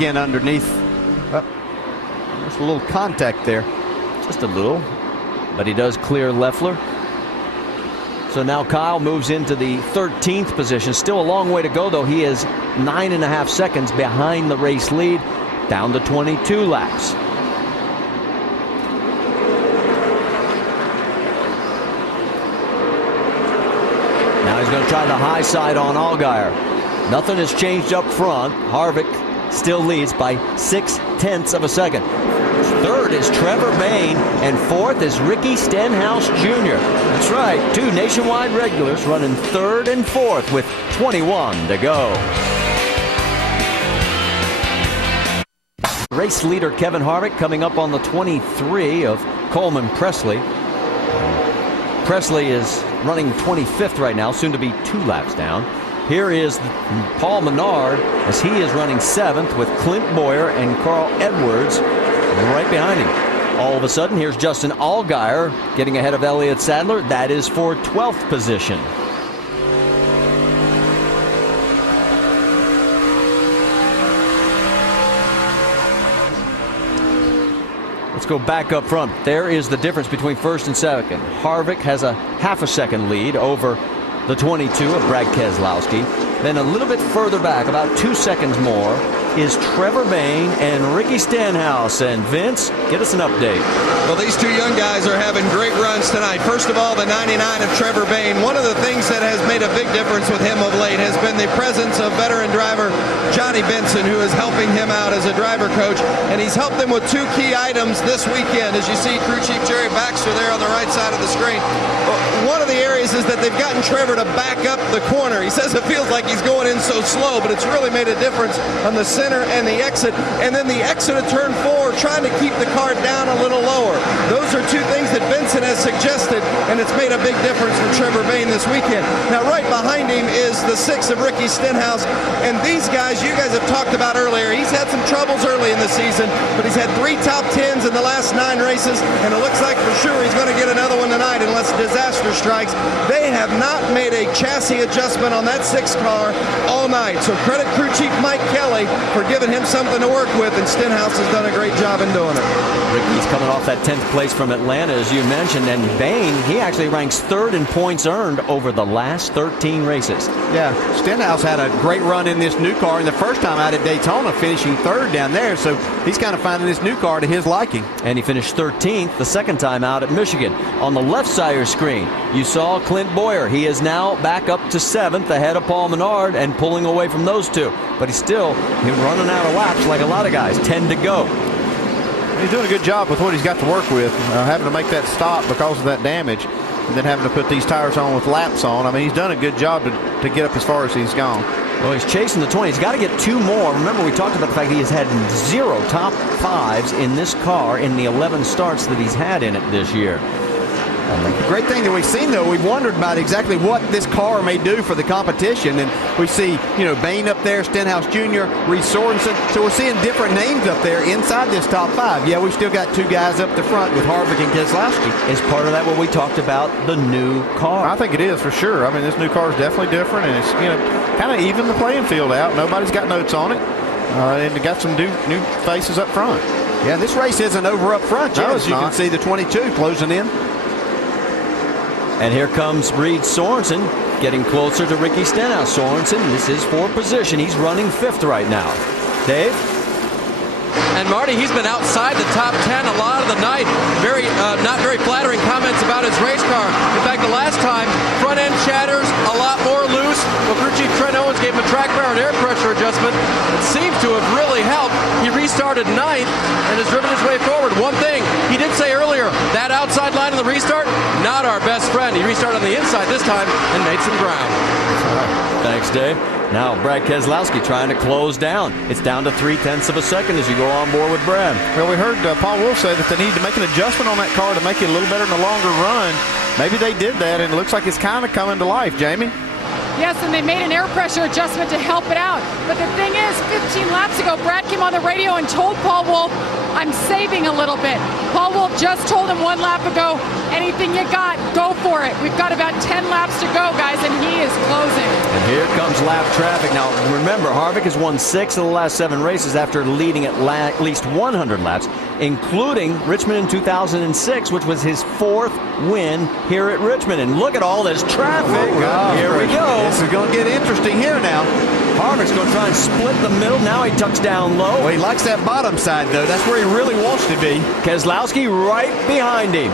in underneath. There's a little contact there. Just a little. But he does clear Leffler. So now Kyle moves into the 13th position. Still a long way to go, though. He is 9.5 seconds behind the race lead, down to 22 laps. Now he's going to try the high side on Allgaier. Nothing has changed up front. Harvick still leads by 0.6 of a second. Third is Trevor Bayne, and fourth is Ricky Stenhouse Jr. That's right, two Nationwide regulars running third and fourth with 21 to go. Race leader Kevin Harvick coming up on the 23 of Coleman Presley. Presley is running 25th right now, soon to be 2 laps down. Here is Paul Menard as he is running 7th with Clint Boyer and Carl Edwards right behind him. All of a sudden, here's Justin Allgaier getting ahead of Elliott Sadler. That is for 12th position. Let's go back up front. There is the difference between first and second. Harvick has a half a second lead over the 22 of Brad Keselowski. Then a little bit further back, about 2 seconds more, is Trevor Bayne and Ricky Stenhouse. And Vince, get us an update. Well, these two young guys are having great runs tonight. First of all, the 99 of Trevor Bayne. One of the things that has made a big difference with him of late has been the presence of veteran driver Johnny Benson, who is helping him out as a driver coach. And he's helped them with 2 key items this weekend. As you see, crew chief Jerry Baxter there on the right side of the screen. One of the areas is that they've gotten Trevor to back up the corner. He says it feels like he's going in so slow, but it's really made a difference on the center and the exit. And then the exit of turn 4, trying to keep the car down a little lower. Those are 2 things that Benson has suggested, and it's made a big difference for Trevor Bayne this weekend. Now, right behind him is the 6 of Ricky Stenhouse. And these guys, you guys have talked about earlier, he's had some troubles early in the season, but he's had 3 top 10s in the last 9 races, and it looks like for sure he's going to get another one tonight unless disaster strikes. They have not made a chassis adjustment on that 6 car all night. So credit crew chief Mike Kelly for giving him something to work with, and Stenhouse has done a great job in doing it. Ricky's coming off that 10th place from Atlanta, as you mentioned, and Bayne, he actually ranks 3rd in points earned over the last 13 races. Yeah, Stenhouse had a great run in this new car, and the first time out at Daytona, finishing 3rd down there, so he's kind of finding this new car to his liking. And he finished 13th the second time out at Michigan. On the left side of your screen, you saw Clint Boyer. He is now back up to 7th ahead of Paul Menard and pulling away from those 2. But he's running out of laps like a lot of guys. 10 to go. He's doing a good job with what he's got to work with, having to make that stop because of that damage, and then having to put these tires on with laps on. I mean, he's done a good job to get up as far as he's gone. Well, he's chasing the 20. He's got to get 2 more. Remember, we talked about the fact he has had 0 top 5s in this car in the 11 starts that he's had in it this year. The great thing that we've seen, though, we've wondered about exactly what this car may do for the competition. And we see, Bayne up there, Stenhouse Jr., Reed Sorensen. So we're seeing different names up there inside this top 5. Yeah, we've still got 2 guys up the front with Harvick and Keselowski. Is part of that what we talked about, the new car? I think it is, for sure. I mean, this new car is definitely different, and it's, kind of even the playing field out. Nobody's got notes on it. And they got some new faces up front. Yeah, this race isn't over up front, yet, as you can see the 22 closing in. And here comes Reed Sorensen getting closer to Ricky Stenhouse. Sorensen, this is for position. He's running 5th right now. Dave? And Marty, he's been outside the top 10 a lot of the night. Not very flattering comments about his race car. In fact, the last time, front end shatters, a lot more loose. Well, crew chief Trent Owens gave him a track power and air pressure adjustment. It seems to have really helped. He restarted 9th and has driven his way forward. One thing, he did say earlier, that outside line on the restart, not our best friend. He restarted on the inside this time and made some ground. Thanks, Dave. Now Brad Keselowski trying to close down. It's down to 0.3 of a second as you go on board with Brad. Well, we heard Paul Wolf say that they need to make an adjustment on that car to make it a little better in the longer run. Maybe they did that, and it looks like it's kind of coming to life, Jamie. Yes, and they made an air pressure adjustment to help it out. But the thing is, 15 laps ago, Brad came on the radio and told Paul Wolf, I'm saving a little bit. Paul Wolf just told him 1 lap ago, anything you got, go for it. We've got about 10 laps to go, guys, and he is closing. And here comes lap traffic. Now, remember, Harvick has won 6 of the last 7 races after leading at least 100 laps, including Richmond in 2006, which was his 4th win here at Richmond. And look at all this traffic. Here we go. This is going to get interesting here now. Harvick's going to try and split the middle. Now he tucks down low. Well, he likes that bottom side, though. That's where he really wants to be. Keselowski right behind him.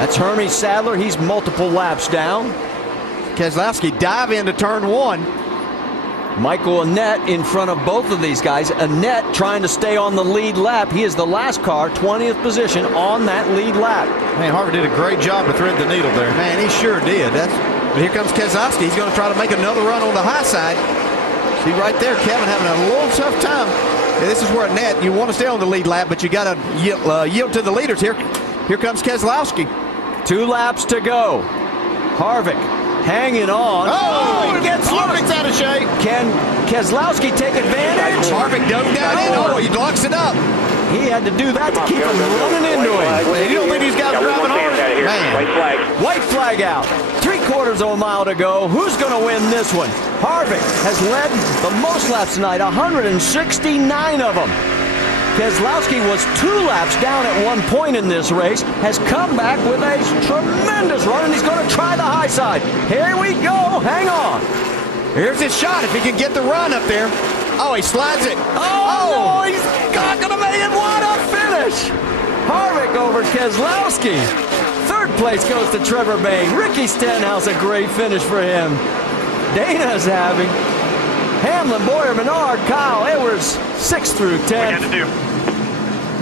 That's Hermie Sadler. He's multiple laps down. Keselowski dive into turn 1. Michael Annett in front of both of these guys. Annett trying to stay on the lead lap. He is the last car, 20th position on that lead lap. Man, Harvick did a great job to thread the needle there. Man, he sure did. But here comes Keselowski. He's going to try to make another run on the high side. See right there, Kevin having a little tough time. Yeah, this is where Annett, you want to stay on the lead lap, but you got to yield to the leaders here. Here comes Keselowski. 2 laps to go. Harvick hanging on. Oh, he gets Harvick's out of shape. Can Keselowski take advantage? Harvick dove down in. Oh, he locks it up. He had to do that to keep him running into him. You don't think these guys are driving hard? Man. White flag. White flag out. 3/4 of a mile to go. Who's going to win this one? Harvick has led the most laps tonight, 169 of them. Keselowski was 2 laps down at one point in this race, has come back with a tremendous run, and he's going to try the high side. Here we go. Hang on. Here's his shot if he can get the run up there. Oh, he slides it. Oh, no, he's not going to make it. What a finish. Harvick over Keselowski. 3rd place goes to Trevor Bayne. Ricky Stenhouse, a great finish for him. Dana's having. Hamlin, Boyer, Menard, Kyle Edwards, 6 through 10.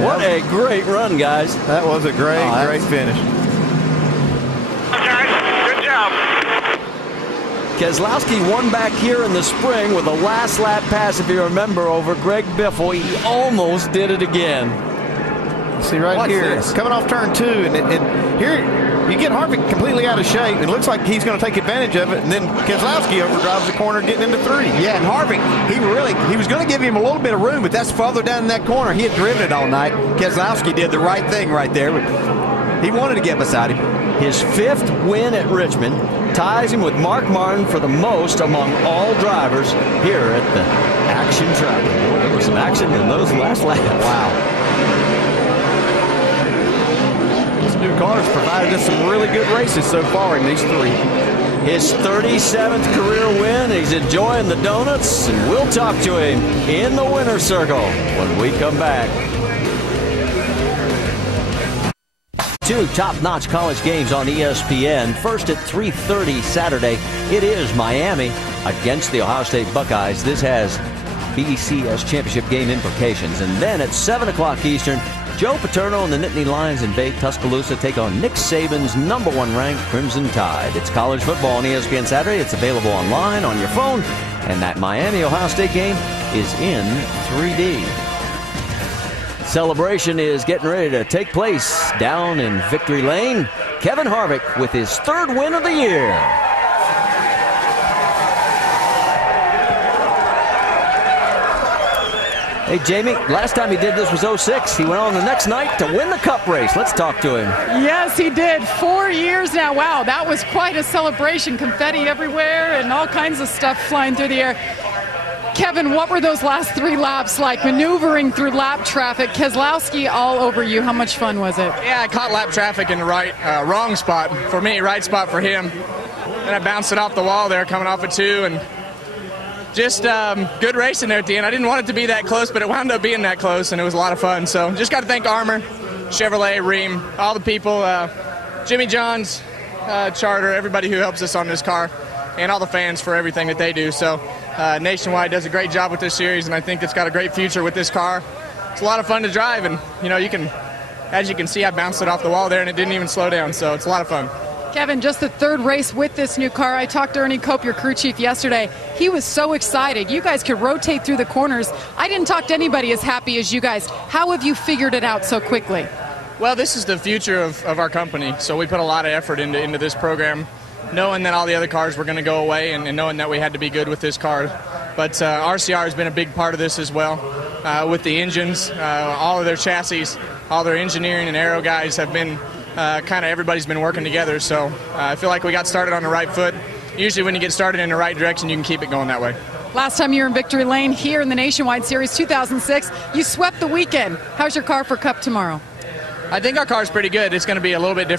What a great run, guys. That was a great finish. Good job. Keselowski won back here in the spring with a last lap pass, if you remember, over Greg Biffle. He almost did it again. See right Watch here, this. coming off turn 2, and here you get Harvick completely out of shape. It looks like he's going to take advantage of it, and then Keselowski overdrives the corner, getting into 3. Yeah, and Harvick, he was going to give him a little bit of room, but that's farther down in that corner. He had driven it all night. Keselowski did the right thing right there. He wanted to get beside him. His 5th win at Richmond ties him with Mark Martin for the most among all drivers here at the action track. Boy, there was some action in those last laps. Wow. This new car has provided us some really good races so far in these 3. His 37th career win. He's enjoying the donuts, and we'll talk to him in the winner's circle when we come back. 2 top-notch college games on ESPN. First at 3:30 Saturday, it is Miami against the Ohio State Buckeyes. This has BCS championship game implications. And then at 7 o'clock Eastern, Joe Paterno and the Nittany Lions in Bay Tuscaloosa take on Nick Saban's #1 ranked Crimson Tide. It's college football on ESPN Saturday. It's available online, on your phone. And that Miami-Ohio State game is in 3D. Celebration is getting ready to take place down in Victory Lane. Kevin Harvick with his 3rd win of the year. Hey, Jamie, last time he did this was 06. He went on the next night to win the Cup race. Let's talk to him. Yes, he did. 4 years now. Wow, that was quite a celebration. Confetti everywhere and all kinds of stuff flying through the air. Kevin, what were those last 3 laps like, maneuvering through lap traffic? Keselowski all over you. How much fun was it? Yeah, I caught lap traffic in the wrong spot for me, right spot for him. And I bounced it off the wall there coming off a 2, and just good racing there at the end. I didn't want it to be that close, but it wound up being that close, and it was a lot of fun. So just got to thank Armour, Chevrolet, Ream, all the people, Jimmy John's, Charter, everybody who helps us on this car, and all the fans for everything that they do. So Nationwide does a great job with this series, and I think it's got a great future with this car. It's a lot of fun to drive, and as you can see, I bounced it off the wall there, and it didn't even slow down. So it's a lot of fun. Kevin, just the 3rd race with this new car. I talked to Ernie Cope, your crew chief, yesterday. He was so excited. You guys could rotate through the corners. I didn't talk to anybody as happy as you guys. How have you figured it out so quickly? Well, this is the future of our company, so we put a lot of effort into this program, knowing that all the other cars were going to go away and knowing that we had to be good with this car. But RCR has been a big part of this as well. with the engines, all of their chassis, all their engineering and aero guys have been kind of everybody's been working together. So I feel like we got started on the right foot. Usually when you get started in the right direction, you can keep it going that way. Last time you were in victory lane here in the Nationwide Series, 2006, you swept the weekend. How's your car for Cup tomorrow? I think our car's pretty good. It's going to be a little bit different.